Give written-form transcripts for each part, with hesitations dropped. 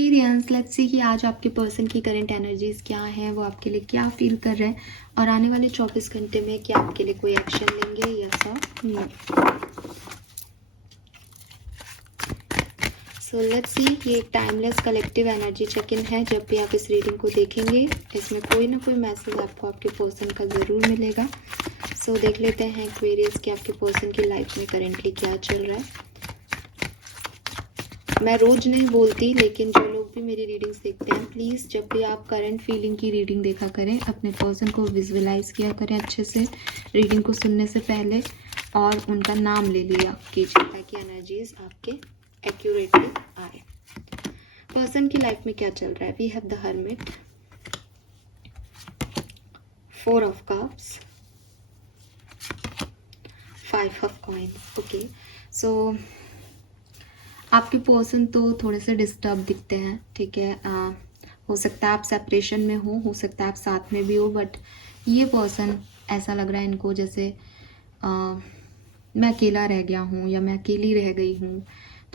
Aquarians, let's see कि आज आपके पर्सन की करंट एनर्जीज क्या हैं, वो आपके लिए क्या फील कर रहे हैं और आने वाले 24 घंटे में क्या आपके लिए कोई एक्शन लेंगे या नो। सो लेट्स सी, ये एक timeless collective energy check in है। जब भी आप इस रीडिंग को देखेंगे इसमें कोई ना कोई मैसेज आपको आपके पर्सन का ज़रूर मिलेगा। सो देख लेते हैं एक्वेरियस कि आपके पर्सन की लाइफ में करेंटली क्या चल रहा है। मैं रोज नहीं बोलती, लेकिन जो लोग भी मेरी रीडिंग्स देखते हैं, प्लीज़ जब भी आप करंट फीलिंग की रीडिंग देखा करें, अपने पर्सन को विजुअलाइज किया करें अच्छे से रीडिंग को सुनने से पहले, और उनका नाम ले लिया कीजिए ताकि एनर्जीज आपके एक्यूरेटली आए। पर्सन की लाइफ में क्या चल रहा है? We have the hermit, 4 of cups, 5 of coins. Okay, so आपके पर्सन तो थोड़े से डिस्टर्ब दिखते हैं, ठीक है। हो सकता है आप सेपरेशन में हो सकता है आप साथ में भी हो, बट ये पर्सन ऐसा लग रहा है इनको जैसे मैं अकेला रह गया हूँ या मैं अकेली रह गई हूँ।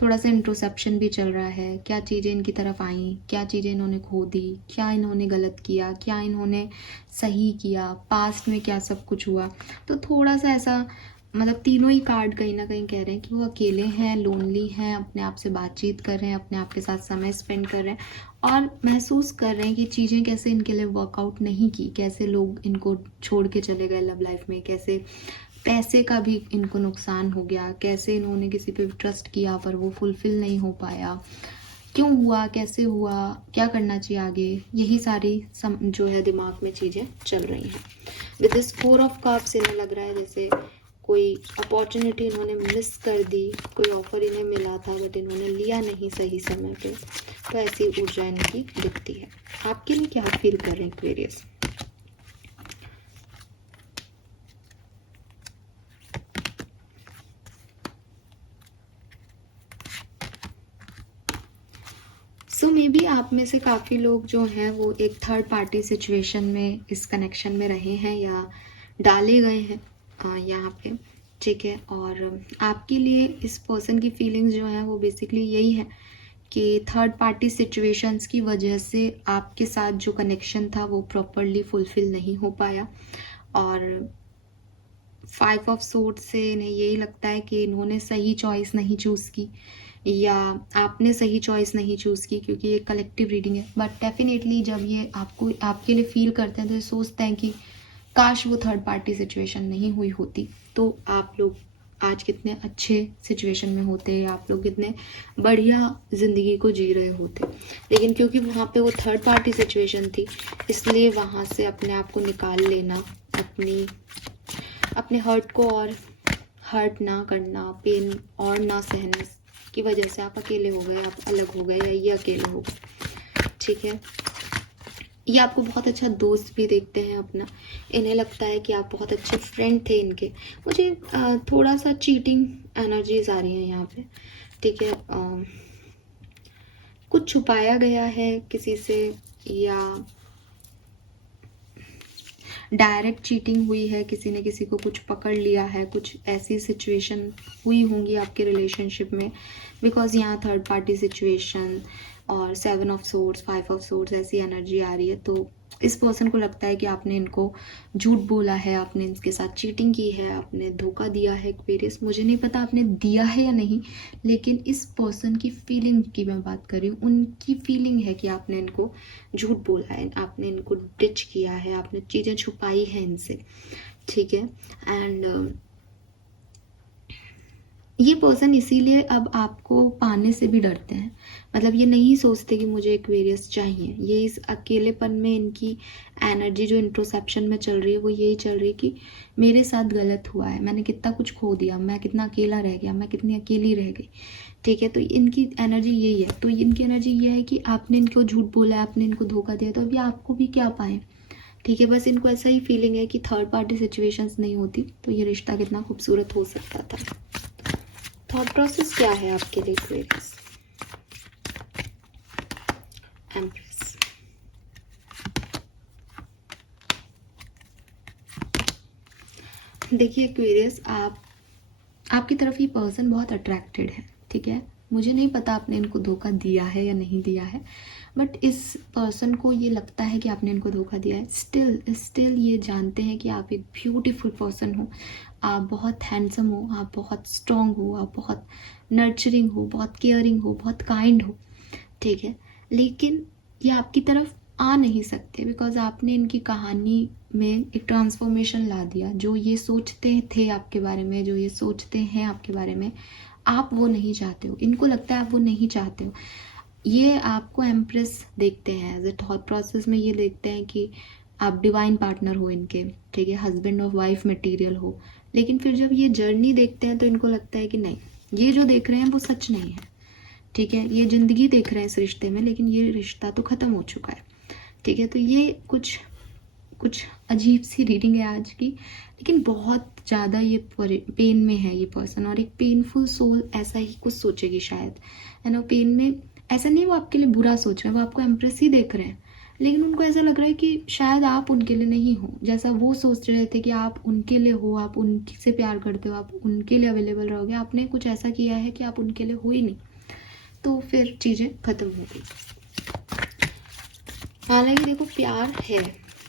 थोड़ा सा इंट्रोसेप्शन भी चल रहा है। क्या चीज़ें इनकी तरफ आई, क्या चीज़ें इन्होंने खो दी, क्या इन्होंने गलत किया, क्या इन्होंने सही किया, पास्ट में क्या सब कुछ हुआ। तो थोड़ा सा ऐसा, मतलब तीनों ही कार्ड कहीं ना कहीं कह रहे हैं कि वो अकेले हैं, लोनली हैं, अपने आप से बातचीत कर रहे हैं, अपने आप के साथ समय स्पेंड कर रहे हैं और महसूस कर रहे हैं कि चीज़ें कैसे इनके लिए वर्कआउट नहीं की, कैसे लोग इनको छोड़ के चले गए लव लाइफ में, कैसे पैसे का भी इनको नुकसान हो गया, कैसे इन्होंने किसी पे ट्रस्ट किया पर वो फुलफिल नहीं हो पाया, क्यों हुआ, कैसे हुआ, क्या करना चाहिए आगे। यही सारी जो है दिमाग में चीज़ें चल रही हैं। विद दिस 4 ऑफ कप्स इन्हें लग रहा है जैसे कोई अपॉर्चुनिटी इन्होंने मिस कर दी, कोई ऑफर इन्हें मिला था बट इन्होंने लिया नहीं सही समय पे। तो ऐसी ऊर्जा इनकी दिखती है। आपके लिए क्या फील कर रहे हैं एक्वेरियस? सो मे बी आप में से काफ़ी लोग जो हैं वो एक थर्ड पार्टी सिचुएशन में इस कनेक्शन में रहे हैं या डाले गए हैं यहाँ पे, ठीक है। और आपके लिए इस पर्सन की फीलिंग्स जो है वो बेसिकली यही है कि थर्ड पार्टी सिचुएशंस की वजह से आपके साथ जो कनेक्शन था वो प्रॉपरली फुलफिल नहीं हो पाया। और 5 ऑफ सोर्ड से इन्हें यही लगता है कि इन्होंने सही चॉइस नहीं चूज़ की या आपने सही चॉइस नहीं चूज़ की, क्योंकि ये कलेक्टिव रीडिंग है। बट डेफिनेटली जब ये आपको आपके लिए फील करते हैं तो ये सोचते हैं कि काश वो थर्ड पार्टी सिचुएशन नहीं हुई होती तो आप लोग आज कितने अच्छे सिचुएशन में होते, आप लोग कितने बढ़िया ज़िंदगी को जी रहे होते। लेकिन क्योंकि वहाँ पे वो थर्ड पार्टी सिचुएशन थी, इसलिए वहाँ से अपने आप को निकाल लेना, अपने हर्ट को और हर्ट ना करना, पेन और ना सहने की वजह से आप अकेले हो गए, आप अलग हो गए या ये अकेले हो गए, ठीक है। ये आपको बहुत अच्छा दोस्त भी देखते हैं अपना। इन्हें लगता है कि आप बहुत अच्छे फ्रेंड थे इनके। मुझे थोड़ा सा चीटिंग एनर्जीज आ रही हैं यहाँ पे, ठीक है। कुछ छुपाया गया है किसी से या डायरेक्ट चीटिंग हुई है, किसी ने किसी को कुछ पकड़ लिया है, कुछ ऐसी सिचुएशन हुई होंगी आपके रिलेशनशिप में। बिकॉज यहाँ थर्ड पार्टी सिचुएशन और 7 ऑफ सोर्ड्स, 5 ऑफ सोर्ड्स ऐसी एनर्जी आ रही है। तो इस पर्सन को लगता है कि आपने इनको झूठ बोला है, आपने इनके साथ चीटिंग की है, आपने धोखा दिया है एक्वेरियस। मुझे नहीं पता आपने दिया है या नहीं, लेकिन इस पर्सन की फीलिंग की मैं बात कर रही हूँ। उनकी फीलिंग है कि आपने इनको झूठ बोला है, आपने इनको डिच किया है, आपने चीज़ें छुपाई हैं इनसे, ठीक है। एंड ये पर्सन इसीलिए अब आपको पाने से भी डरते हैं। मतलब ये नहीं सोचते कि मुझे एक्वेरियस चाहिए। ये इस अकेलेपन में इनकी एनर्जी जो इंट्रोसेप्शन में चल रही है वो यही चल रही है कि मेरे साथ गलत हुआ है, मैंने कितना कुछ खो दिया, मैं कितना अकेला रह गया, मैं कितनी अकेली रह गई, ठीक है। तो इनकी एनर्जी यही है। तो इनकी एनर्जी ये है कि आपने इनको झूठ बोला, आपने इनको धोखा दिया, तो अभी आपको भी क्या पाएँ, ठीक है। बस इनको ऐसा ही फीलिंग है कि थर्ड पार्टी सिचुएशंस नहीं होती तो ये रिश्ता कितना खूबसूरत हो सकता था। थॉट प्रोसेस क्या है आपके लिए एक्वेरियस? एम्प्रेस, देखिए एक्वेरियस, आपकी तरफ ये पर्सन बहुत अट्रैक्टेड है, ठीक है। मुझे नहीं पता आपने इनको धोखा दिया है या नहीं दिया है, बट इस पर्सन को ये लगता है कि आपने इनको धोखा दिया है। स्टिल ये जानते हैं कि आप एक ब्यूटीफुल पर्सन हो, आप बहुत हैंडसम हो, आप बहुत स्ट्रॉन्ग हो, आप बहुत नर्चरिंग हो, बहुत केयरिंग हो, बहुत काइंड हो, ठीक है। लेकिन ये आपकी तरफ आ नहीं सकते बिकॉज आपने इनकी कहानी में एक ट्रांसफॉर्मेशन ला दिया। जो ये सोचते थे आपके बारे में, जो ये सोचते हैं आपके बारे में, आप वो नहीं चाहते हो। इनको लगता है आप वो नहीं चाहते हो। ये आपको एम्प्रेस देखते हैं, एज ए थॉट प्रोसेस में ये देखते हैं कि आप डिवाइन पार्टनर हो इनके, ठीक है, हस्बैंड और वाइफ मटेरियल हो। लेकिन फिर जब ये जर्नी देखते हैं तो इनको लगता है कि नहीं, ये जो देख रहे हैं वो सच नहीं है, ठीक है। ये ज़िंदगी देख रहे हैं इस रिश्ते में, लेकिन ये रिश्ता तो ख़त्म हो चुका है, ठीक है। तो ये कुछ अजीब सी रीडिंग है आज की, लेकिन बहुत ज़्यादा ये पेन में है ये पर्सन, और एक पेनफुल सोल ऐसा ही कुछ सोचेगी शायद, है ना। पेन में ऐसा नहीं वो आपके लिए बुरा सोच रहे हैं, वो आपको एम्प्रेस ही देख रहे हैं, लेकिन उनको ऐसा लग रहा है कि शायद आप उनके लिए नहीं हो, जैसा वो सोच रहे थे कि आप उनके लिए हो, आप उनसे प्यार करते हो, आप उनके लिए अवेलेबल रहोगे। आपने कुछ ऐसा किया है कि आप उनके लिए हो ही नहीं, तो फिर चीज़ें ख़त्म हो गई। हालांकि देखो प्यार है,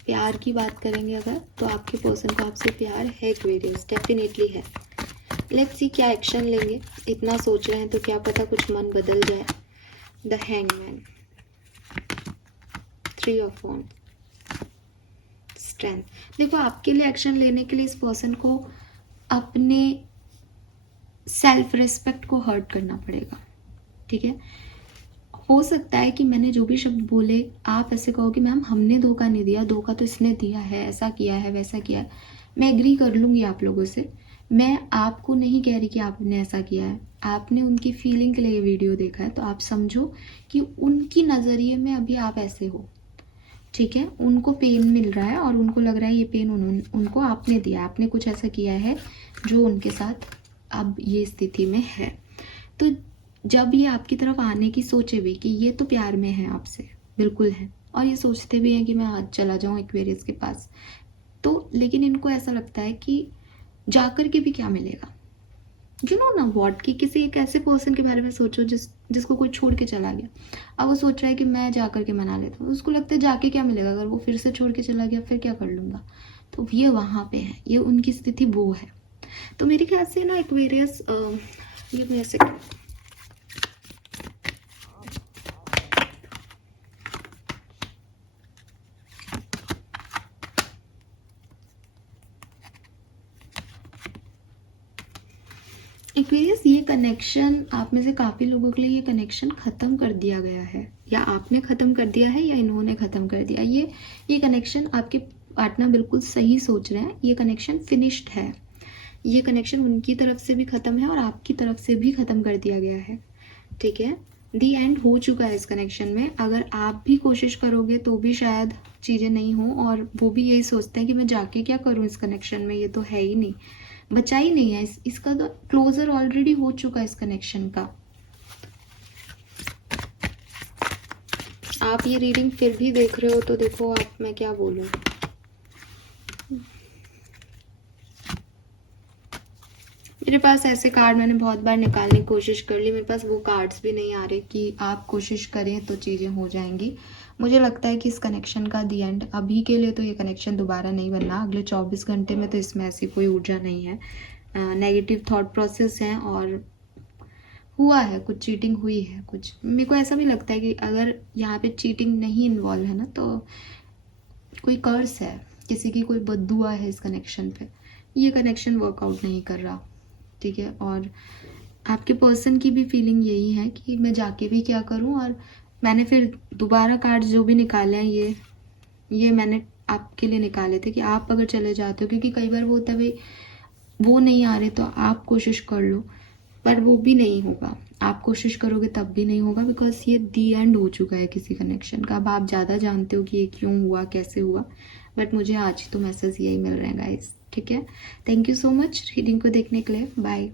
प्यार की बात करेंगे अगर, तो आपके पर्सन को आपसे प्यार है, एक्वेरियस डेफिनेटली है। लेट्स सी क्या एक्शन लेंगे। इतना सोच रहे हैं तो क्या पता कुछ मन बदल जाए। The hangman, 3 of wands, strength. देखो आपके लिए एक्शन लेने के लिए इस पर्सन को अपने सेल्फ रिस्पेक्ट को हर्ट करना पड़ेगा, ठीक है। हो सकता है कि मैंने जो भी शब्द बोले आप ऐसे कहो कि मैम हमने धोखा नहीं दिया, धोखा तो इसने दिया है, ऐसा किया है, वैसा किया है। मैं एग्री कर लूँगी आप लोगों से। मैं आपको नहीं कह रही कि आपने ऐसा किया है, आपने उनकी फीलिंग के लिए ये वीडियो देखा है, तो आप समझो कि उनकी नज़रिए में अभी आप ऐसे हो, ठीक है। उनको पेन मिल रहा है और उनको लग रहा है ये पेन उनको आपने दिया, आपने कुछ ऐसा किया है जो उनके साथ अब ये स्थिति में है। तो जब ये आपकी तरफ आने की सोचे भी कि ये तो प्यार में है आपसे, बिल्कुल है, और ये सोचते भी हैं कि मैं आज चला जाऊँ एक्वेरियस के पास, तो लेकिन इनको ऐसा लगता है कि जाकर के भी क्या मिलेगा। यू नो ना व्हाट, कि किसी एक ऐसे पर्सन के बारे में सोचो जिसको कोई छोड़ के चला गया। अब वो सोच रहा है कि मैं जाकर के मना लेता हूँ, उसको लगता है जाके क्या मिलेगा, अगर वो फिर से छोड़ के चला गया फिर क्या कर लूँगा। तो ये वहाँ पे है, ये उनकी स्थिति वो है। तो मेरे ख्याल से ना एक्वेरियस, ये मैं ऐसे एक्वेरियस, ये कनेक्शन आप में से काफ़ी लोगों के लिए ये कनेक्शन ख़त्म कर दिया गया है, या आपने ख़त्म कर दिया है या इन्होंने ख़त्म कर दिया। ये कनेक्शन आपके पार्टनर बिल्कुल सही सोच रहे हैं, ये कनेक्शन फिनिश्ड है। ये कनेक्शन उनकी तरफ से भी ख़त्म है और आपकी तरफ से भी ख़त्म कर दिया गया है, ठीक है। दी एंड हो चुका है इस कनेक्शन में। अगर आप भी कोशिश करोगे तो भी शायद चीज़ें नहीं हो, और वो भी यही सोचते हैं कि मैं जाके क्या करूँ इस कनेक्शन में, ये तो है ही नहीं, बचा ही नहीं है। इसका तो क्लोजर ऑलरेडी हो चुका है इस कनेक्शन का। आप ये रीडिंग फिर भी देख रहे हो तो देखो आप, मैं क्या बोलूं। मेरे पास ऐसे कार्ड मैंने बहुत बार निकालने की कोशिश कर ली, मेरे पास वो कार्ड्स भी नहीं आ रहे कि आप कोशिश करें तो चीज़ें हो जाएंगी। मुझे लगता है कि इस कनेक्शन का दी एंड अभी के लिए तो ये कनेक्शन दोबारा नहीं बनना, अगले 24 घंटे में तो इसमें ऐसी कोई ऊर्जा नहीं है। नेगेटिव थॉट प्रोसेस हैं और हुआ है कुछ, चीटिंग हुई है कुछ। मेरे को ऐसा भी लगता है कि अगर यहाँ पे चीटिंग नहीं इन्वॉल्व है ना, तो कोई कर्स है, किसी की कोई बद्दुआ है इस कनेक्शन पे। ये कनेक्शन वर्कआउट नहीं कर रहा, ठीक है। और आपके पर्सन की भी फीलिंग यही है कि मैं जाके भी क्या करूं। और मैंने फिर दोबारा कार्ड जो भी निकाले हैं ये मैंने आपके लिए निकाले थे कि आप अगर चले जाते हो, क्योंकि कई बार वो होता है भाई वो नहीं आ रहे तो आप कोशिश कर लो, पर वो भी नहीं होगा। आप कोशिश करोगे तब भी नहीं होगा, बिकॉज ये दी एंड हो चुका है किसी कनेक्शन का। अब आप ज़्यादा जानते हो कि ये क्यों हुआ, कैसे हुआ, बट मुझे आज तो मैसेज यही मिल रहे हैं गाइस, ठीक है। Thank you so much reading को देखने के लिए, बाय।